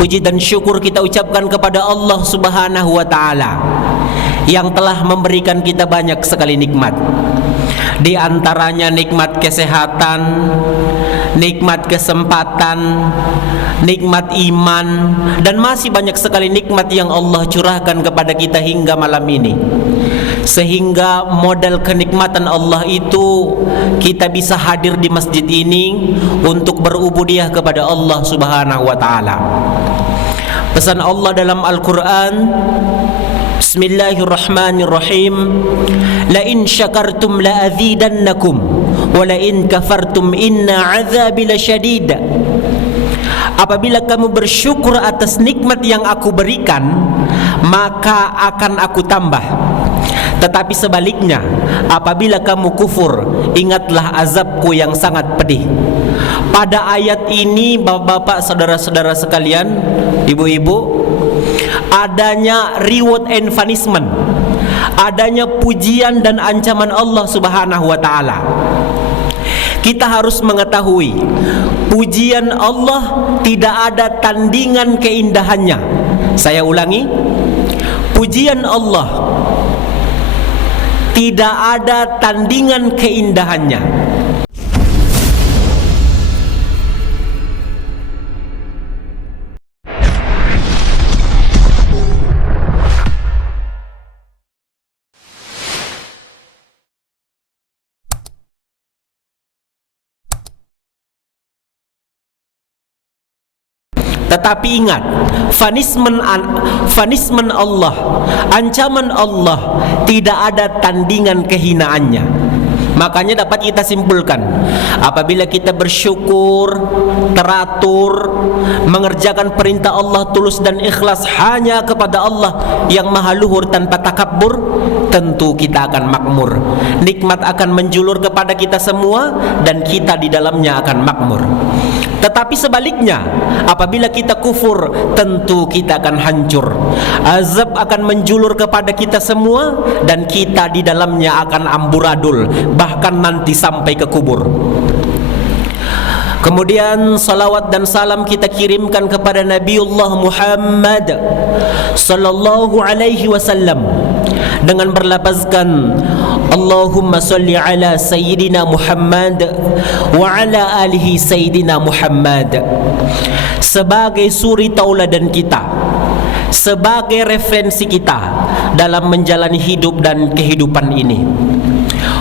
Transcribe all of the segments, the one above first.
puji dan syukur kita ucapkan kepada Allah Subhanahu wa ta'ala yang telah memberikan kita banyak sekali nikmat. Di antaranya nikmat kesehatan, nikmat kesempatan, nikmat iman, dan masih banyak sekali nikmat yang Allah curahkan kepada kita hingga malam ini. Sehingga modal kenikmatan Allah itu kita bisa hadir di masjid ini untuk berubudiyah kepada Allah Subhanahu wa ta'ala. Pesan Allah dalam Al-Quran, Bismillahirrahmanirrahim, la in syakartum la azidannakum wa la in kafartum inna azabi lasyadid. Apabila kamu bersyukur atas nikmat yang aku berikan, maka akan aku tambah. Tetapi sebaliknya, apabila kamu kufur, ingatlah azabku yang sangat pedih. Pada ayat ini, bapak-bapak, saudara-saudara sekalian, ibu-ibu, adanya reward and punishment, adanya pujian dan ancaman Allah Subhanahu wa ta'ala. Kita harus mengetahui, pujian Allah tidak ada tandingan keindahannya. Saya ulangi, pujian Allah tidak ada tandingan keindahannya. Tetapi ingat, punishment Allah, ancaman Allah tidak ada tandingan kehinaannya. Makanya dapat kita simpulkan, apabila kita bersyukur, teratur, mengerjakan perintah Allah tulus dan ikhlas hanya kepada Allah yang maha luhur tanpa takabbur, tentu kita akan makmur. Nikmat akan menjulur kepada kita semua dan kita di dalamnya akan makmur. Tetapi sebaliknya, apabila kita kufur, tentu kita akan hancur. Azab akan menjulur kepada kita semua dan kita di dalamnya akan amburadul, bahkan nanti sampai ke kubur. Kemudian salawat dan salam kita kirimkan kepada Nabiullah Muhammad sallallahu alaihi wasallam dengan berlafazkan Allahumma salli ala Sayyidina Muhammad wa ala alihi Sayyidina Muhammad, sebagai suri tauladan kita, sebagai referensi kita dalam menjalani hidup dan kehidupan ini.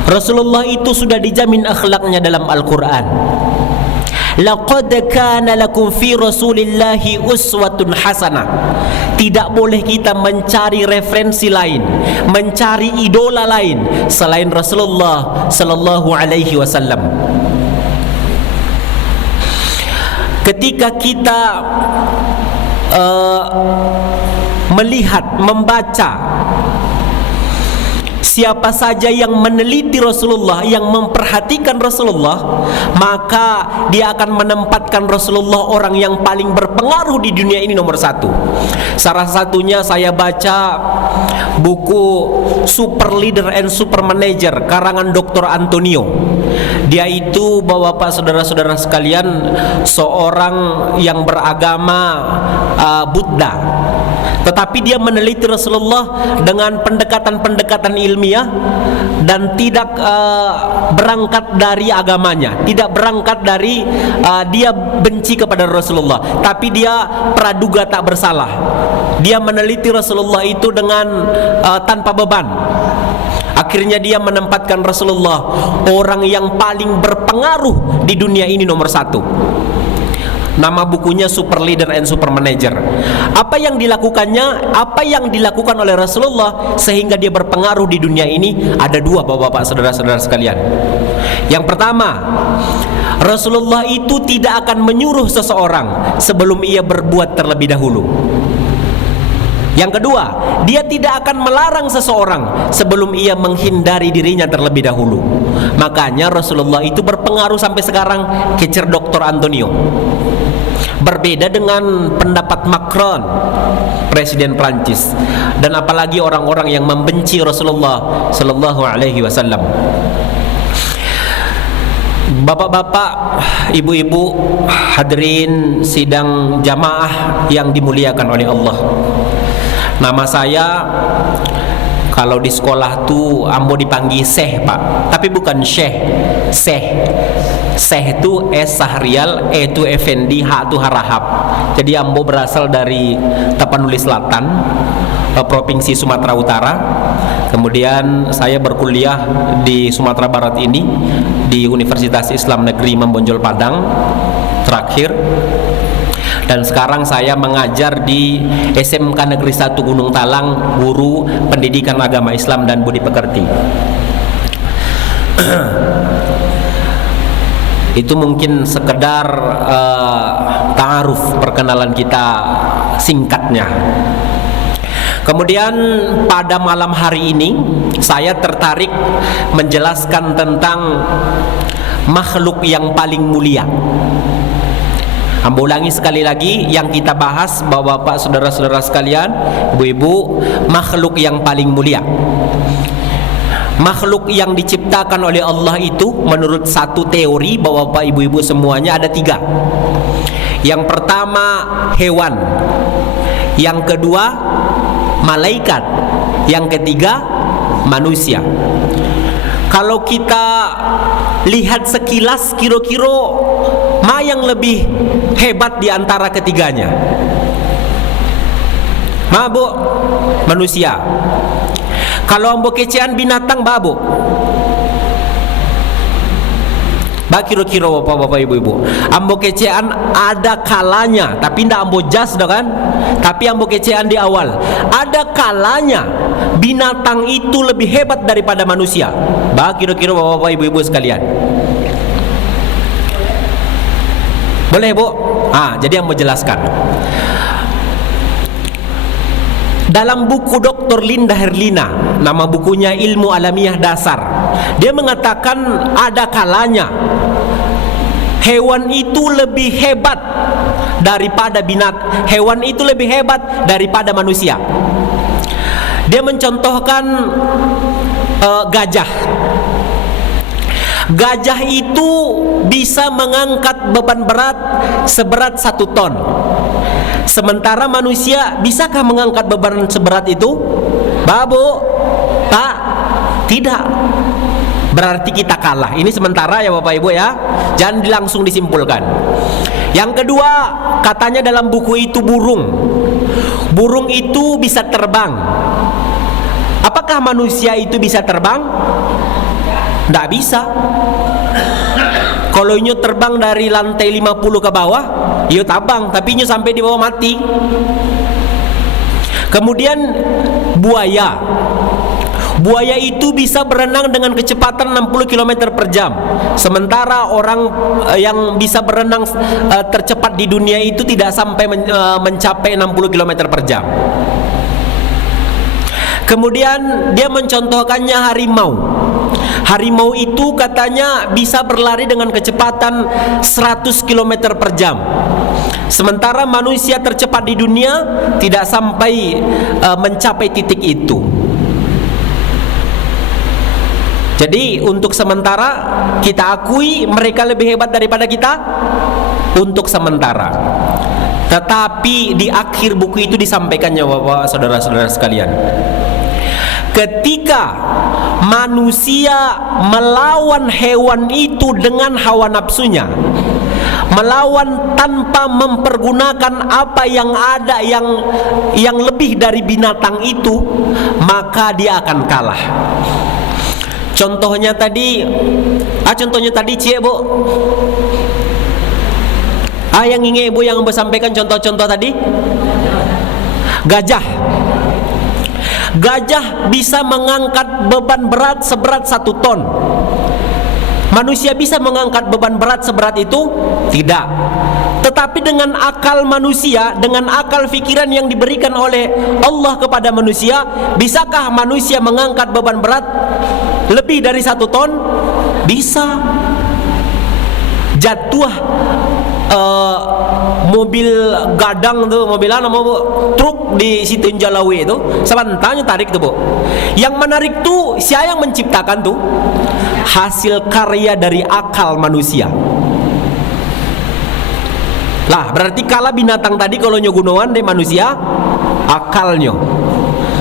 Rasulullah itu sudah dijamin akhlaknya dalam Al-Quran. Laqad kana lakum fi Rasulillahi uswatun hasanah. Tidak boleh kita mencari referensi lain, mencari idola lain selain Rasulullah sallallahu alaihi wasallam. Ketika kita melihat, membaca siapa saja yang meneliti Rasulullah, yang memperhatikan Rasulullah, maka dia akan menempatkan Rasulullah orang yang paling berpengaruh di dunia ini nomor satu. Salah satunya saya baca buku Super Leader and Super Manager karangan Dr. Antonio. Dia itu, bapak-bapak, saudara-saudara sekalian, seorang yang beragama Buddha, tetapi dia meneliti Rasulullah dengan pendekatan-pendekatan ilmiah dan tidak berangkat dari agamanya, tidak berangkat dari dia benci kepada Rasulullah, tapi dia praduga tak bersalah. Dia meneliti Rasulullah itu dengan tanpa beban. Akhirnya dia menempatkan Rasulullah orang yang paling berpengaruh di dunia ini nomor satu. Nama bukunya Super Leader and Super Manager. Apa yang dilakukannya, apa yang dilakukan oleh Rasulullah sehingga dia berpengaruh di dunia ini, ada dua, bapak-bapak, saudara-saudara sekalian. Yang pertama, Rasulullah itu tidak akan menyuruh seseorang sebelum ia berbuat terlebih dahulu. Yang kedua, dia tidak akan melarang seseorang sebelum ia menghindari dirinya terlebih dahulu. Makanya Rasulullah itu berpengaruh sampai sekarang, kecer Dr. Antonio. Berbeda dengan pendapat Macron, presiden Prancis, dan apalagi orang-orang yang membenci Rasulullah sallallahu alaihi wasallam. Bapak-bapak, ibu-ibu, hadirin sidang jamaah yang dimuliakan oleh Allah. Nama saya kalau di sekolah tuh ambo dipanggil Syekh, Pak. Tapi bukan Syekh, Syekh. Syekh itu S Sahrial, E itu Effendi, H itu Harahap. Jadi ambo berasal dari Tapanuli Selatan, Provinsi Sumatera Utara. Kemudian saya berkuliah di Sumatera Barat ini di Universitas Islam Negeri Membonjol Padang terakhir. Dan sekarang saya mengajar di SMK Negeri 1 Gunung Talang, guru pendidikan agama Islam dan budi pekerti. Itu mungkin sekedar ta'aruf, perkenalan kita singkatnya. Kemudian pada malam hari ini saya tertarik menjelaskan tentang makhluk yang paling mulia. Ambo ulangi sekali lagi yang kita bahas, Bapak-bapak, saudara-saudara sekalian, ibu-ibu, makhluk yang paling mulia. Makhluk yang diciptakan oleh Allah itu menurut satu teori, Bapak-bapak, ibu-ibu semuanya ada 3. Yang pertama hewan, yang kedua malaikat, yang ketiga manusia. Kalau kita lihat sekilas, kira-kira mana yang lebih hebat di antara ketiganya? Bu? Manusia. Kalau ambo kecean binatang, babu. Kira-kira bapak-bapak, ibu-ibu, ambo kecean ada kalanya, tapi ndak ambo jas dah kan. Tapi ambo kecean di awal, ada kalanya binatang itu lebih hebat daripada manusia. Kira-kira bapak-bapak, ibu-ibu sekalian, boleh bu? Jadi ambo jelaskan. Dalam buku Dr. Linda Herlina, nama bukunya Ilmu Alamiah Dasar, dia mengatakan ada kalanya hewan itu lebih hebat daripada hewan itu lebih hebat daripada manusia. Dia mencontohkan gajah. Gajah itu bisa mengangkat beban berat seberat 1 ton. Sementara manusia bisakah mengangkat beban seberat itu? Babu, Pak, tidak. Berarti kita kalah. Ini sementara ya Bapak Ibu ya. Jangan langsung disimpulkan. Yang kedua, katanya dalam buku itu burung. Burung itu bisa terbang. Apakah manusia itu bisa terbang? Tidak bisa. Kalau inyo terbang dari lantai 50 ke bawah, iyo tabang, tapi inyo sampai di bawah mati. Kemudian buaya. Buaya itu bisa berenang dengan kecepatan 60 km per jam. Sementara orang yang bisa berenang tercepat di dunia itu tidak sampai mencapai 60 km per jam. Kemudian dia mencontohkannya harimau. Harimau itu katanya bisa berlari dengan kecepatan 100 km per jam. Sementara manusia tercepat di dunia tidak sampai mencapai titik itu. Jadi untuk sementara kita akui mereka lebih hebat daripada kita. Untuk sementara. Tetapi di akhir buku itu disampaikannya Bapak, saudara-saudara sekalian, ketika manusia melawan hewan itu dengan hawa nafsunya, melawan tanpa mempergunakan apa yang ada yang lebih dari binatang itu, maka dia akan kalah. Contohnya tadi, Cik Bu. Yang ingin Ibu yang sampaikan contoh-contoh tadi. Gajah. Gajah bisa mengangkat beban berat seberat 1 ton. Manusia bisa mengangkat beban berat seberat itu? Tidak. Tetapi dengan akal manusia, dengan akal fikiran yang diberikan oleh Allah kepada manusia, bisakah manusia mengangkat beban berat lebih dari 1 ton? Bisa. Jatuh mobil gadang tuh, mobil apa bu, truk di situ Jalawe itu, sebantanya tarik tuh bu. Yang menarik tuh siapa yang menciptakan tuh? Hasil karya dari akal manusia. Lah berarti kala binatang tadi kalau nyogunoan deh manusia akalnya.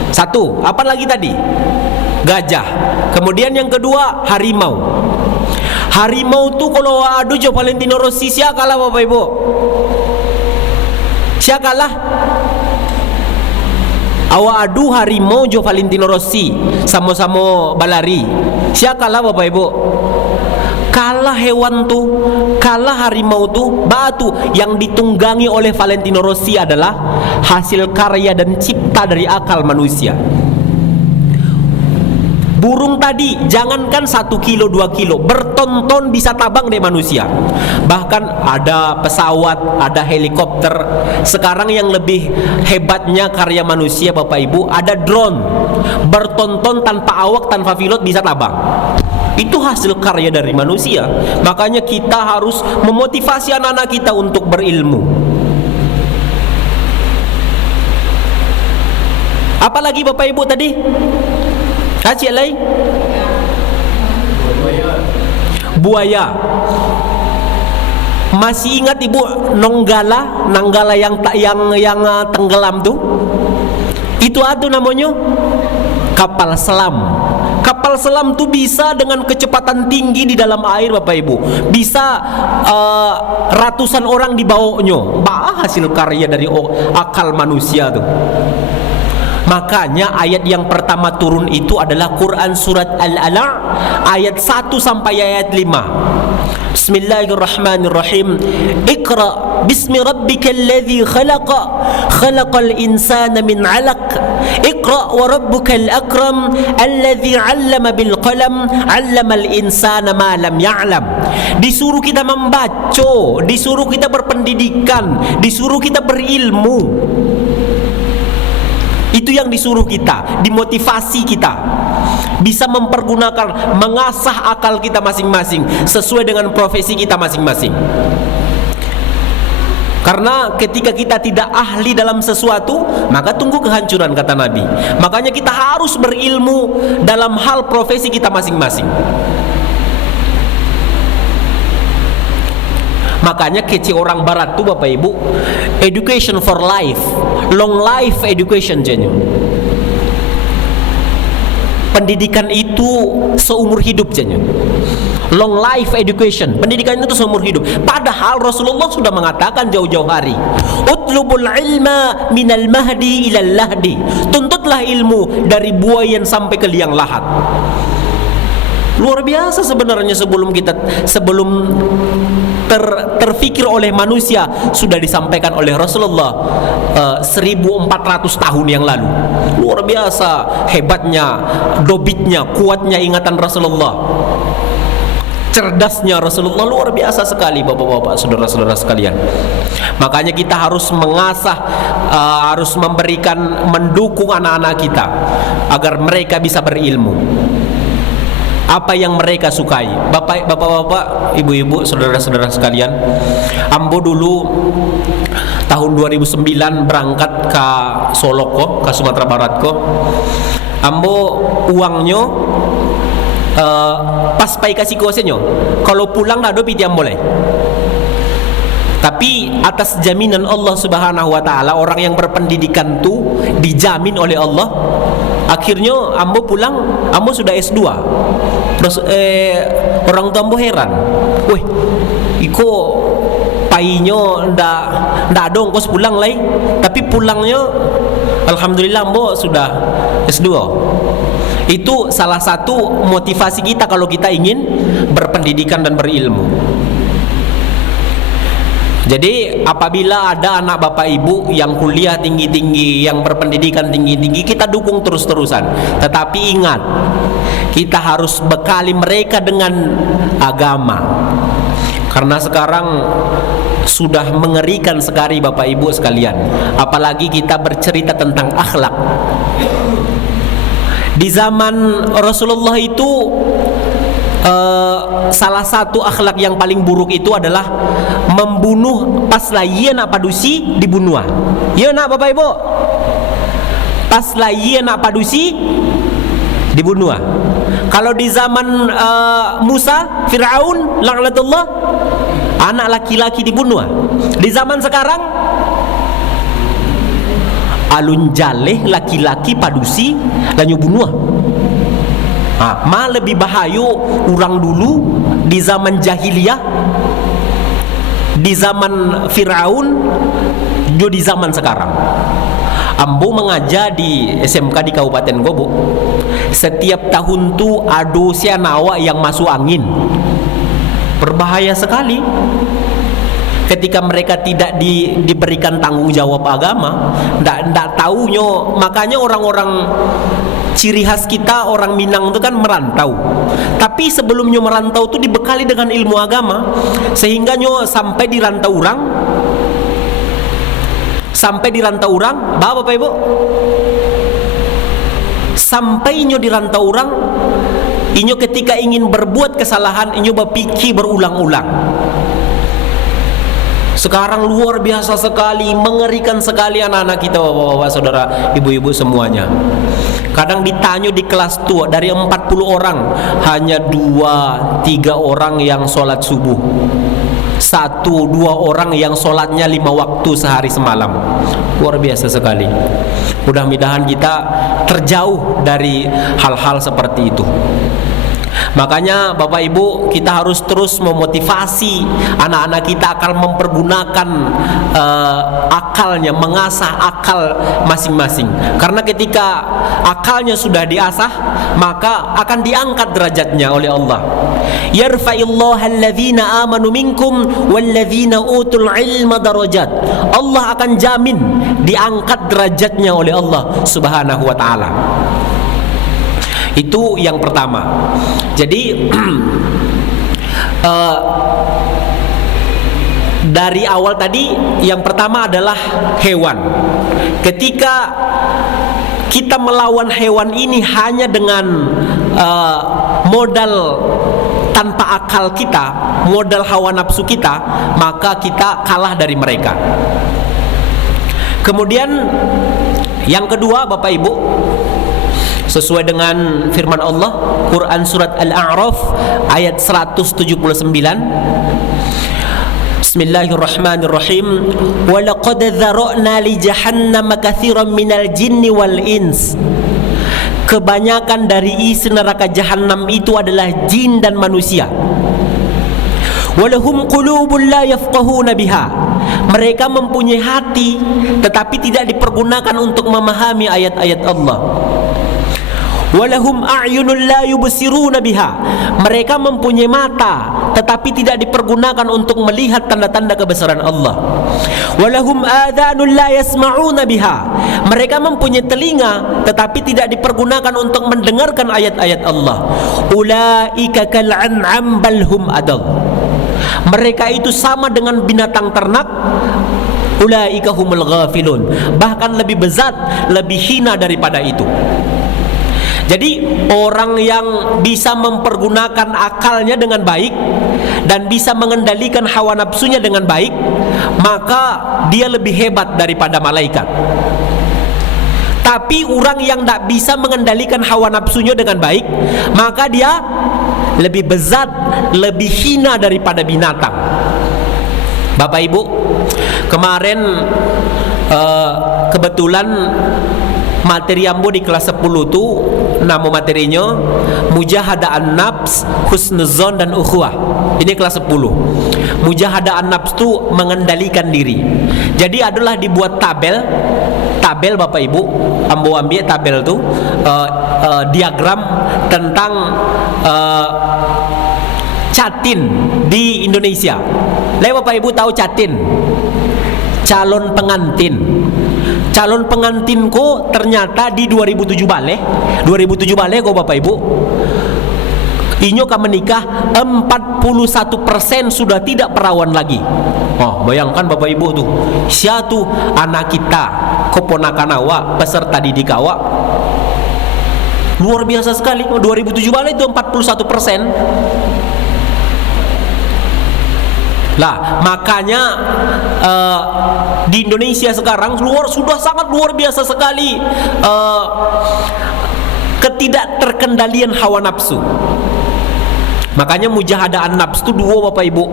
Satu, apa lagi tadi? Gajah. Kemudian yang kedua harimau. Harimau tuh kalau adu Jo Valentino Rossi siapa kalah Bapak Ibu? Siapa kalah? Awa adu harimau Jo Valentino Rossi sama-sama balari. Siapa kalah Bapak Ibu? Kalah hewan tuh, kalah harimau tuh, batu yang ditunggangi oleh Valentino Rossi adalah hasil karya dan cipta dari akal manusia. Burung tadi jangankan 1 kilo 2 kilo, berton-ton bisa tabang deh manusia. Bahkan ada pesawat, ada helikopter. Sekarang yang lebih hebatnya karya manusia Bapak Ibu, ada drone berton-ton tanpa awak, tanpa pilot bisa tabang. Itu hasil karya dari manusia. Makanya kita harus memotivasi anak-anak kita untuk berilmu. Apalagi Bapak Ibu tadi? Cik lain? Buaya. Masih ingat Ibu Nanggala yang tenggelam tuh? Itu apa namanya? Kapal selam. Kapal selam tuh bisa dengan kecepatan tinggi di dalam air Bapak Ibu. Bisa ratusan orang dibawanya. Hasil karya dari akal manusia tuh. Makanya ayat yang pertama turun itu adalah Quran surat Al-Ala ayat 1 sampai ayat 5. Bismillahirrahmanirrahim. Iqra bismi rabbikal ladzi khalaqa khalaqal insana min 'alaq. Iqra wa rabbukal akram alladzi 'allama bil qalam 'allamal insana ma lam ya'lam. Disuruh kita membaca, disuruh kita berpendidikan, disuruh kita berilmu. Itu yang disuruh kita, dimotivasi kita bisa mempergunakan, mengasah akal kita masing-masing sesuai dengan profesi kita masing-masing. Karena ketika kita tidak ahli dalam sesuatu, maka tunggu kehancuran kata Nabi. Makanya kita harus berilmu dalam hal profesi kita masing-masing. Makanya kecil orang barat tuh Bapak Ibu, education for life, long life education jenyo. Pendidikan itu seumur hidup jenyo. Long life education, pendidikan itu seumur hidup. Padahal Rasulullah sudah mengatakan jauh-jauh hari, utlubul ilma minal mahdi ilal lahdi. Tuntutlah ilmu dari buayan sampai ke liang lahat. Luar biasa sebenarnya sebelum terfikir oleh manusia sudah disampaikan oleh Rasulullah 1400 tahun yang lalu. Luar biasa hebatnya, dobitnya, kuatnya ingatan Rasulullah, cerdasnya Rasulullah, luar biasa sekali Bapak-bapak, saudara-saudara sekalian. Makanya kita harus mengasah, harus mendukung anak-anak kita agar mereka bisa berilmu apa yang mereka sukai. Bapak-bapak, ibu-ibu, saudara-saudara sekalian, ambo dulu tahun 2009 berangkat ke Solo ke Sumatera Barat ambo uangnya pas pai kasih kuasanya, kalau pulang dah do pitiam boleh. Tapi atas jaminan Allah Subhanahu wa taala, orang yang berpendidikan tuh dijamin oleh Allah. Akhirnya ambo pulang, ambo sudah S2. Terus orang tua ambo heran, "Weh, iko painya ndak ada ongkos pulang lagi." Tapi pulangnya alhamdulillah ambo sudah S2. Itu salah satu motivasi kita kalau kita ingin berpendidikan dan berilmu. Jadi apabila ada anak bapak ibu yang kuliah tinggi-tinggi, yang berpendidikan tinggi-tinggi, kita dukung terus-terusan. Tetapi ingat, kita harus bekali mereka dengan agama. Karena sekarang sudah mengerikan sekali bapak ibu sekalian. Apalagi kita bercerita tentang akhlak. Di zaman Rasulullah itu salah satu akhlak yang paling buruk itu adalah membunuh pas lah ia nak padusi dibunuh. Ya nak Bapak Ibu? Pas lah ia nak padusi dibunuh. Kalau di zaman Musa, Fir'aun laknatullah, anak laki-laki dibunuh. Di zaman sekarang alun jaleh laki-laki padusi dan bunuh. Lebih bahaya orang dulu di zaman jahiliyah, di zaman Fir'aun, jo di zaman sekarang. Ambo mengajar di SMK di Kabupaten Gobo. Setiap tahun tu ada sianawa yang masuk angin. Berbahaya sekali. Ketika mereka tidak diberikan tanggung jawab agama, ndak tahunya. Makanya orang-orang ciri khas kita orang Minang itu kan merantau. Tapi sebelumnya merantau itu dibekali dengan ilmu agama, sehingga nyo sampai di rantau orang. Sampai di rantau orang, Bapak Ibu, sampai inyo di rantau orang, inyo ketika ingin berbuat kesalahan, inyo berpikir berulang-ulang. Sekarang luar biasa sekali, mengerikan sekali anak-anak kita, bapak-bapak, saudara, ibu-ibu semuanya. Kadang ditanya di kelas tua, dari 40 orang, hanya 2-3 orang yang sholat subuh. 1-2 orang yang sholatnya 5 waktu sehari semalam. Luar biasa sekali. Mudah-mudahan kita terjauh dari hal-hal seperti itu. Makanya Bapak Ibu, kita harus terus memotivasi anak-anak kita akan mempergunakan akalnya, mengasah akal masing-masing. Karena ketika akalnya sudah diasah, maka akan diangkat derajatnya oleh Allah. Yarfa'illahu alladzina amanu minkum walladzina utul ilma darajat. Allah akan jamin diangkat derajatnya oleh Allah Subhanahu wa taala. Itu yang pertama. Jadi dari awal tadi, yang pertama adalah hewan. Ketika kita melawan hewan ini hanya dengan modal tanpa akal kita, modal hawa nafsu kita, maka kita kalah dari mereka. Kemudian yang kedua, Bapak Ibu, sesuai dengan firman Allah, Quran surat Al-A'raf ayat 179. Bismillahirrahmanirrahim. Wa laqad dzara'na li jahannama katsiran minal jinni wal ins. Kebanyakan dari isi neraka jahanam itu adalah jin dan manusia. Walahum qulubun la yafqahuna biha. Mereka mempunyai hati tetapi tidak dipergunakan untuk memahami ayat-ayat Allah. Walahum a'yunun la yubsiruna biha. Mereka mempunyai mata tetapi tidak dipergunakan untuk melihat tanda-tanda kebesaran Allah. Walahum adhanun la yasma'una biha. Mereka mempunyai telinga tetapi tidak dipergunakan untuk mendengarkan ayat-ayat Allah. Ulaika kal an'am bal hum adall. Mereka itu sama dengan binatang ternak. Ulaika humul ghafilun. Bahkan lebih bezat, lebih hina daripada itu. Jadi orang yang bisa mempergunakan akalnya dengan baik dan bisa mengendalikan hawa nafsunya dengan baik, maka dia lebih hebat daripada malaikat. Tapi orang yang tidak bisa mengendalikan hawa nafsunya dengan baik, maka dia lebih bezat, lebih hina daripada binatang. Bapak Ibu, kemarin kebetulan materi ambo di kelas 10 tu, nama materinya Mujahadaan Nafs, Husnuzon dan Ukhuwah. Ini kelas 10. Mujahadaan Nafs tu mengendalikan diri. Jadi adalah dibuat tabel Bapak Ibu, ambo ambil tabel tu diagram tentang Catin di Indonesia. Lah Bapak Ibu tahu Catin? Calon pengantin. Calon pengantinku ternyata di 2007 balik kok Bapak Ibu, inyo kan menikah 41% sudah tidak perawan lagi. Oh, bayangkan Bapak Ibu tuh, siatu anak kita, keponakan awak, peserta didik awak. Luar biasa sekali. 2007 balik itu 41%. Lah, makanya di Indonesia sekarang sudah sangat luar biasa sekali ketidakterkendalian hawa nafsu. Makanya mujahadah an-nafs itu dua Bapak Ibu.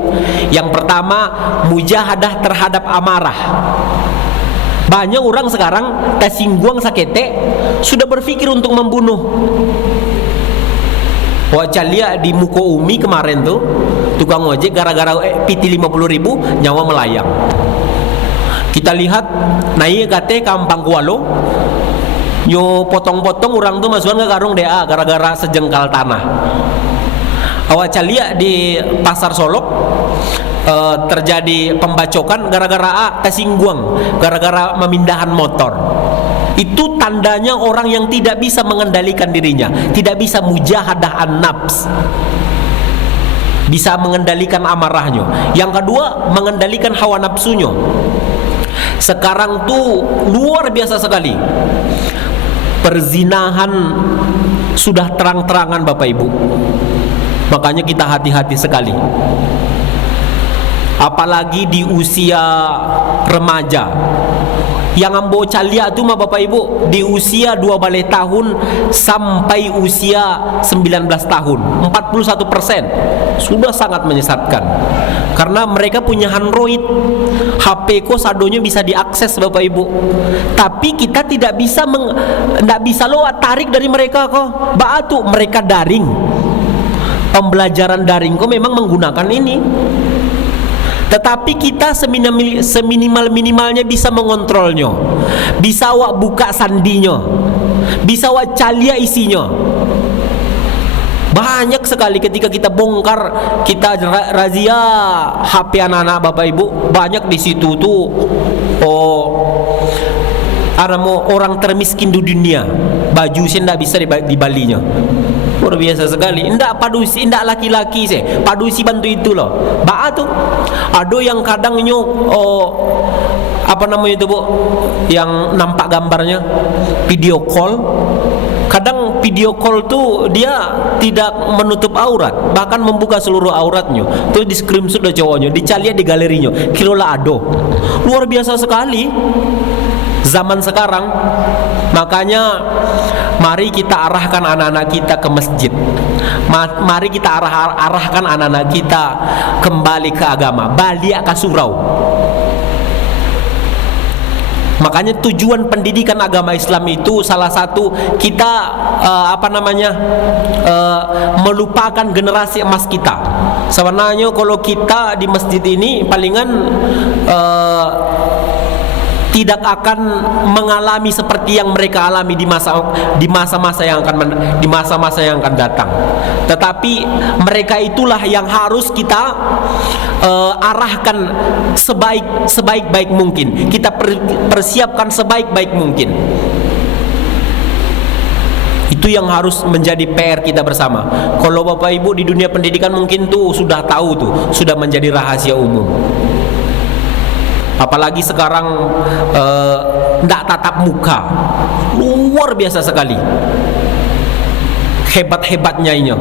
Yang pertama, mujahadah terhadap amarah. Banyak orang sekarang tersinggung sakete sudah berpikir untuk membunuh. Wajah lihat di Muko Umi kemarin tuh, tukang ojek gara-gara piti 50.000 nyawa melayang. Kita lihat naik kate Kampang Kualo, nyo potong-potong orang tuh masukan ke karung DA gara-gara sejengkal tanah. Awak lihat di Pasar Solok terjadi pembacokan gara-gara tersinggung, gara-gara memindahan motor. Itu tandanya orang yang tidak bisa mengendalikan dirinya, tidak bisa mujahadah an-nafs, bisa mengendalikan amarahnya. Yang kedua, mengendalikan hawa nafsunya. Sekarang tuh luar biasa sekali, perzinahan sudah terang-terangan Bapak Ibu. Makanya kita hati-hati sekali, apalagi di usia remaja. Yang ambo calia tu mah Bapak Ibu di usia 2 balai tahun sampai usia 19 tahun 41% sudah sangat menyesatkan. Karena mereka punya Android, HP ko sadonya bisa diakses Bapak Ibu. Tapi kita tidak bisa lo tarik dari mereka kok. Baatu mereka daring. Pembelajaran daring kok memang menggunakan ini. Tetapi kita seminimal-minimalnya bisa mengontrolnya, bisa awak buka sandinya, bisa awak calia isinya. Banyak sekali ketika kita bongkar, kita razia HP anak-anak Bapak Ibu, banyak di situ tuh orang termiskin di dunia, baju sih ndak bisa dibalinya. Luar biasa sekali. Ndak padusi, ndak laki-laki sih. Padusi bantu itu loh. Ba tuh. Ada yang kadang apa namanya itu Bu? Yang nampak gambarnya video call. Kadang video call tuh dia tidak menutup aurat, bahkan membuka seluruh auratnya. Tuh di screenshot sudah cowoknya, dicalia di galerinya. Kilola ado. Luar biasa sekali zaman sekarang. Makanya mari kita arahkan anak-anak kita ke masjid. Mari kita arahkan anak-anak kita kembali ke agama, balik ke surau. Makanya tujuan pendidikan agama Islam itu salah satu kita melupakan generasi emas kita. Sebenarnya kalau kita di masjid ini palingan tidak akan mengalami seperti yang mereka alami di masa-masa yang akan datang. Tetapi mereka itulah yang harus kita arahkan sebaik-baik mungkin. Kita persiapkan sebaik-baik mungkin. Itu yang harus menjadi PR kita bersama. Kalau Bapak Ibu di dunia pendidikan mungkin tuh sudah tahu tuh, sudah menjadi rahasia umum. Apalagi sekarang ndak tatap muka, luar biasa sekali hebat-hebatnya ini,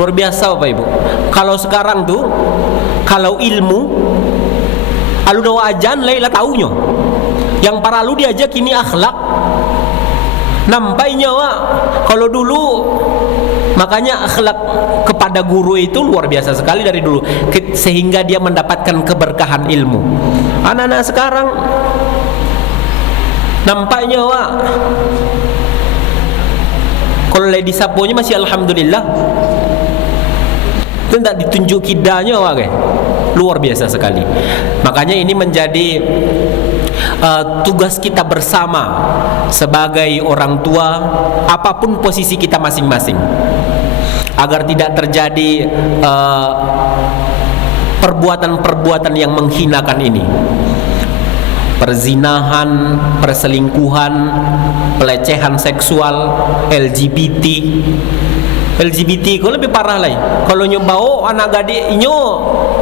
luar biasa Bapak Ibu. Kalau sekarang tuh, kalau ilmu alu ajan lain lah taunya, yang para lu diajak ini akhlak nampaknya Wak. Kalau dulu makanya akhlak kepada guru itu luar biasa sekali dari dulu, sehingga dia mendapatkan keberkahan ilmu. Anak-anak sekarang nampaknya Wak, kalau lady saponya masih alhamdulillah, itu tidak ditunjuk kidanya Wak, luar biasa sekali. Makanya ini menjadi tugas kita bersama sebagai orang tua, apapun posisi kita masing-masing, agar tidak terjadi perbuatan-perbuatan yang menghinakan ini. Perzinahan, perselingkuhan, pelecehan seksual, LGBT kau lebih parah lagi. Kalau nyobawa anak gadis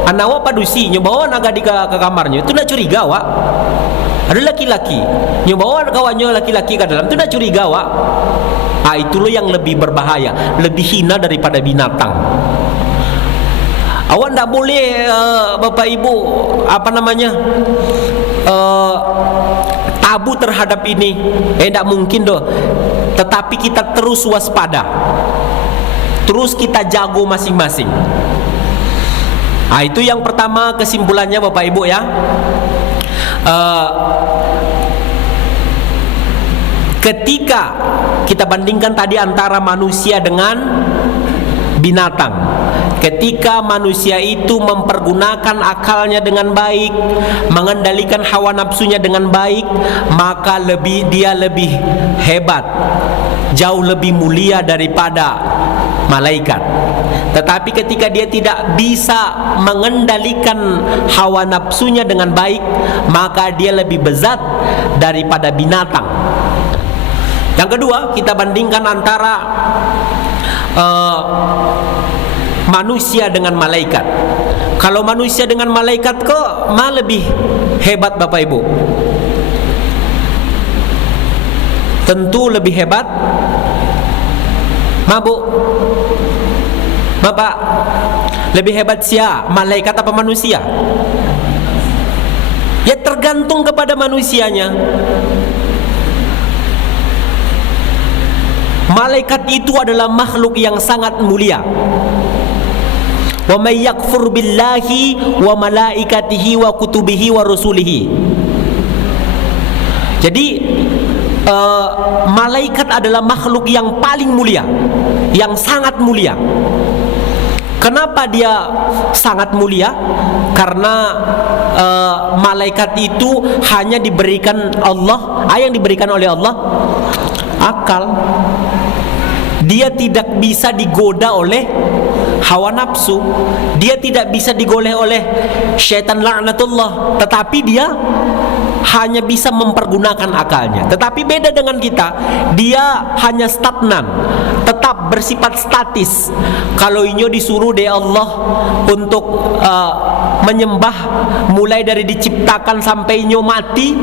anak wa padusi nyobawa anak gadis ke kamarnya, itu nak curiga Wak. Ada laki-laki nyobawa kawannya laki-laki ke dalam, itu nak curiga Wak. Itulah yang lebih berbahaya, lebih hina daripada binatang. Awak tidak boleh Bapak Ibu tabu terhadap ini. Tidak mungkin doh. Tetapi kita terus waspada, terus kita jago masing-masing. Itu yang pertama kesimpulannya Bapak Ibu ya. Ketika kita bandingkan tadi antara manusia dengan binatang, ketika manusia itu mempergunakan akalnya dengan baik, mengendalikan hawa nafsunya dengan baik, maka dia lebih hebat, jauh lebih mulia daripada malaikat. Tetapi ketika dia tidak bisa mengendalikan hawa nafsunya dengan baik, maka dia lebih bezat daripada binatang. Yang kedua, kita bandingkan antara manusia dengan malaikat. Kalau manusia dengan malaikat kok lebih hebat Bapak Ibu? Tentu lebih hebat. Bu, Bapak, lebih hebat siapa? Malaikat apa manusia? Ya tergantung kepada manusianya. Malaikat itu adalah makhluk yang sangat mulia. Wa may yakfur billahi wa malaikatihi wa kutubihi wa rusulihi. Jadi malaikat adalah makhluk yang paling mulia, yang sangat mulia. Kenapa dia sangat mulia? Karena malaikat itu hanya diberikan Allah, yang diberikan oleh Allah akal. Dia tidak bisa digoda oleh hawa nafsu, dia tidak bisa digoleh oleh syaitan laknatullah, tetapi dia hanya bisa mempergunakan akalnya. Tetapi beda dengan kita, dia hanya stagnan, tetap bersifat statis. Kalau inyo disuruh oleh Allah untuk menyembah mulai dari diciptakan sampai inyo mati,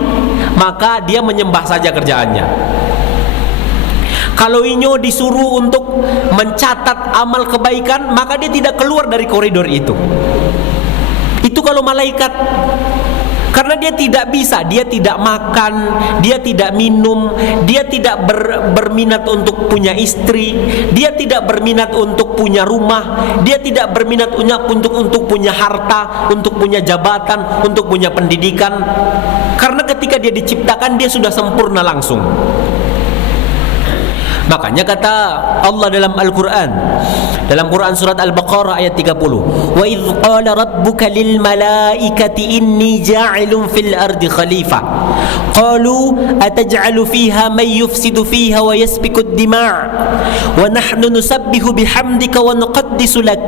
maka dia menyembah saja kerjaannya. Kalau inyo disuruh untuk mencatat amal kebaikan, maka dia tidak keluar dari koridor itu. Itu kalau malaikat. Karena dia tidak bisa, dia tidak makan, dia tidak minum, dia tidak berminat untuk punya istri, dia tidak berminat untuk punya rumah, dia tidak berminat untuk punya harta, untuk punya jabatan, untuk punya pendidikan. Karena ketika dia diciptakan, dia sudah sempurna langsung. Makanya kata Allah dalam Al-Quran, dalam Quran surat Al-Baqarah ayat 30, wa idh qala rabbuka lil malaikati inni ja'ilun fil ardi khalifah qalu ataj'alu fiha man yufsidu fiha wa yasfiku ad-dima' wa nahnu nusabbihu bihamdika wa nuqaddisu lak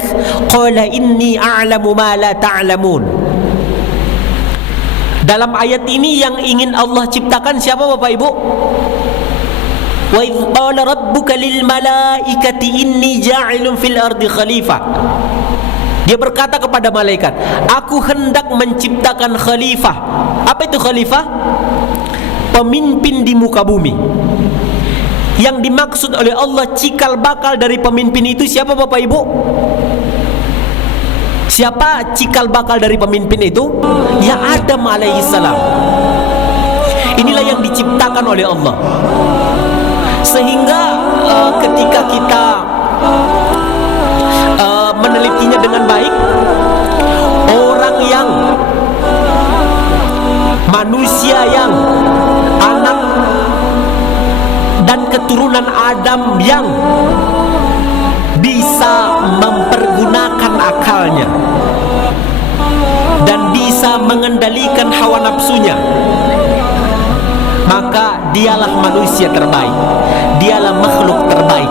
qala inni a'lamu ma la ta'lamun. Dalam ayat ini yang ingin Allah ciptakan siapa Bapak Ibu? Wa idh qala rabbuka lil malaikati inni ja'ilun fil ardi khalifah. Dia berkata kepada malaikat, aku hendak menciptakan khalifah. Apa itu khalifah? Pemimpin di muka bumi. Yang dimaksud oleh Allah cikal bakal dari pemimpin itu siapa Bapak Ibu? Siapa cikal bakal dari pemimpin itu? Ya Adam alaihissalam. Inilah yang diciptakan oleh Allah. Sehingga ketika kita menelitinya dengan baik, orang yang manusia yang anak dan keturunan Adam yang bisa mempergunakan akalnya dan bisa mengendalikan hawa nafsunya, maka dialah manusia terbaik, dialah makhluk terbaik.